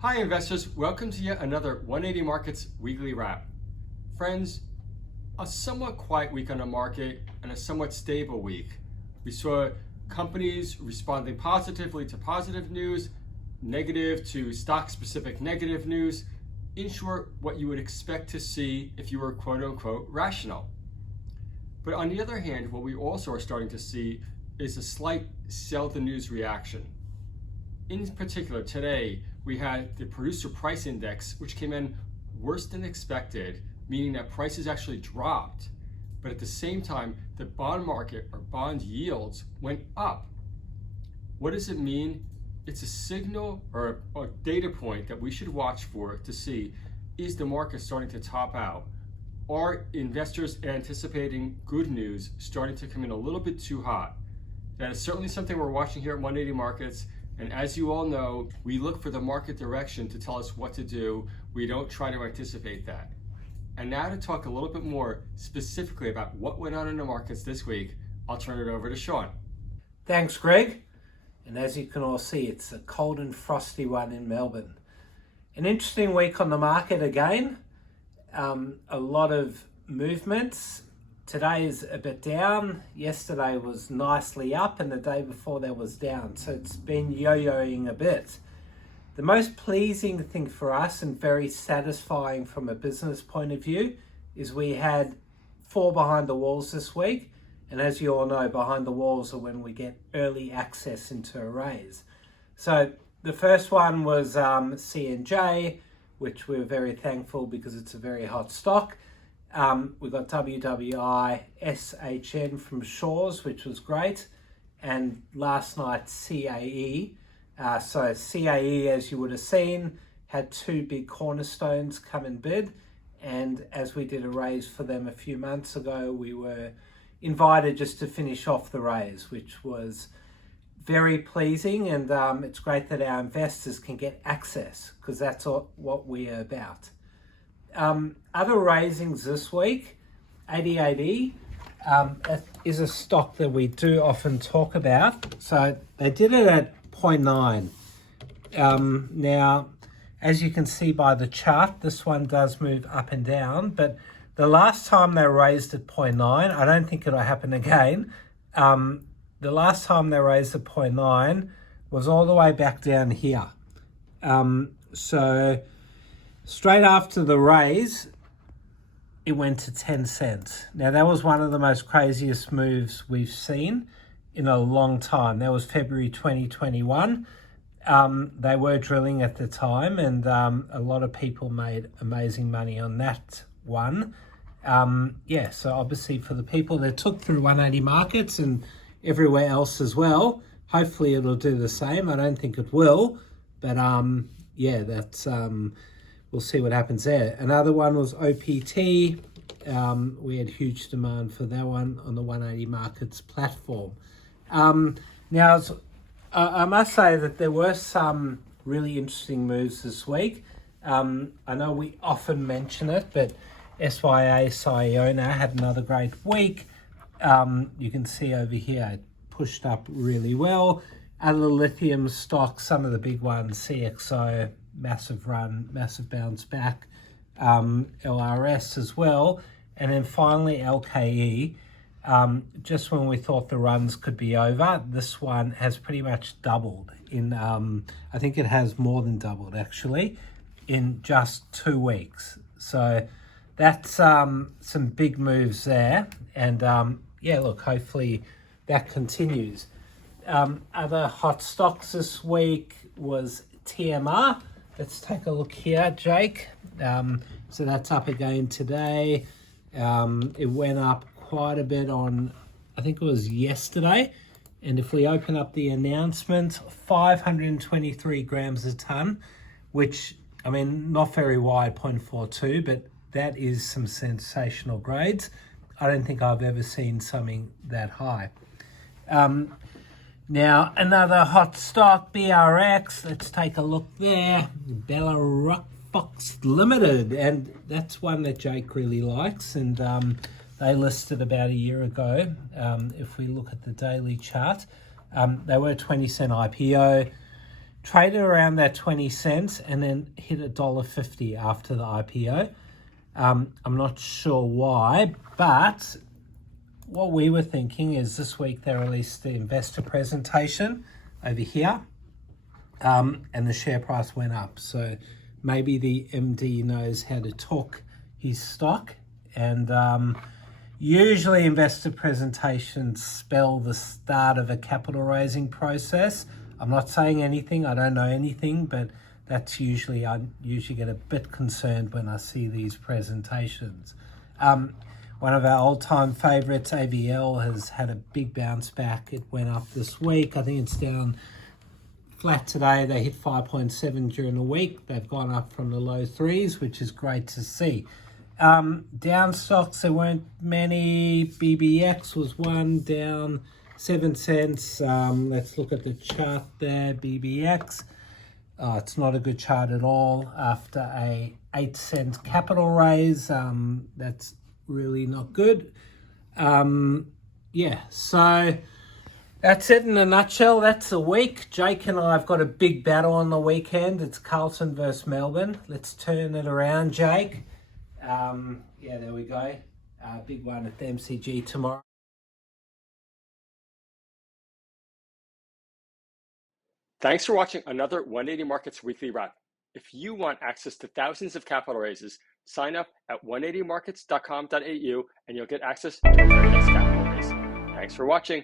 Hi investors, welcome to yet another 180 Markets Weekly Wrap. Friends, a somewhat quiet week on the market and a somewhat stable week. We saw companies responding positively to positive news, negative to stock-specific negative news. In short, what you would expect to see if you were quote-unquote rational. But on the other hand, what we also are starting to see is a slight sell the news reaction. In particular, today, we had the producer price index, which came in worse than expected, meaning that prices actually dropped. But at the same time, the bond market or bond yields went up. What does it mean? It's a signal or a data point that we should watch for to see, is the market starting to top out? Are investors anticipating good news starting to come in a little bit too hot? That is certainly something we're watching here at 180 Markets. And as you all know, we look for the market direction to tell us what to do. We don't try to anticipate that. And now to talk a little bit more specifically about what went on in the markets this week, I'll turn it over to Sean. Thanks, Greg. And as you can all see, it's a cold and frosty one in Melbourne. An interesting week on the market again. A lot of movements. Today is a bit down. Yesterday was nicely up and the day before that was down. So it's been yo-yoing a bit. The most pleasing thing for us and very satisfying from a business point of view is we had 4 behind the walls this week. And as you all know, behind the walls are when we get early access into a raise. So the first one was C&J, which we're very thankful because it's a very hot stock. We got WWI, SHN from Shores, which was great. And last night, CAE. So CAE, as you would have seen, had 2 big cornerstones come in bid. And as we did a raise for them a few months ago, we were invited just to finish off the raise, which was very pleasing. And it's great that our investors can get access because that's what we're about. Other raisings this week, 88E, that is a stock that we do often talk about. So they did it at 0.9. Now, as you can see by the chart, this one does move up and down, but the last time they raised at 0.9, I don't think it'll happen again. The last time they raised at 0.9 was all the way back down here. So straight after the raise, it went to 10 cents. Now, that was one of the most craziest moves we've seen in a long time. That was February 2021. They were drilling at the time, and a lot of people made amazing money on that one. So obviously for the people that took through 180 Markets and everywhere else as well, hopefully it'll do the same. I don't think it will, but that's... we'll see what happens there. Another one was OPT. We had huge demand for that one on the 180 Markets platform. Now, I must say that there were some really interesting moves this week. I know we often mention it, but SYA Sayona had another great week. You can see over here, it pushed up really well. Other lithium stocks, some of the big ones, CXO, massive run, massive bounce back, LRS as well. And then finally LKE, just when we thought the runs could be over, this one has pretty much doubled in, I think it has more than doubled actually, in just 2 weeks. So that's some big moves there. And look, hopefully that continues. Other hot stocks this week was TMR. Let's take a look here, Jake. So that's up again today. It went up quite a bit on, I think it was yesterday. And if we open up the announcement, 523 grams a ton, which, I mean, not very wide, 0.42, but that is some sensational grades. I don't think I've ever seen something that high. Now, another hot stock, BRX. Let's take a look there. Bella Fox Limited. And that's one that Jake really likes. And they listed about a year ago. If we look at the daily chart, they were a 20 cent IPO. traded around that 20 cents and then hit $1.50 after the IPO. I'm not sure why, but what we were thinking is this week they released the investor presentation over here, and the share price went up. So maybe the MD knows how to talk his stock, and usually investor presentations spell the start of a capital raising process. I'm not saying anything, I don't know anything, but that's usually, I usually get a bit concerned when I see these presentations. One of our all-time favorites, AVL, has had a big bounce back. It went up this week. I think it's down flat today. They hit 5.7 during the week. They've gone up from the low threes, which is great to see. Down stocks, there weren't many. BBX was one, down 7 cents. Let's look at the chart there. BBX. It's not a good chart at all after a 8-cent capital raise. That's really not good. Yeah, so that's it in a nutshell. That's the week. Jake and I have got a big battle on the weekend. It's Carlton versus Melbourne. Let's turn it around, Jake. Yeah, there we go. Big one at the MCG tomorrow. Thanks for watching another 180 Markets Weekly Wrap. If you want access to thousands of capital raises, sign up at 180markets.com.au and you'll get access to our very next capital raise. Thanks for watching.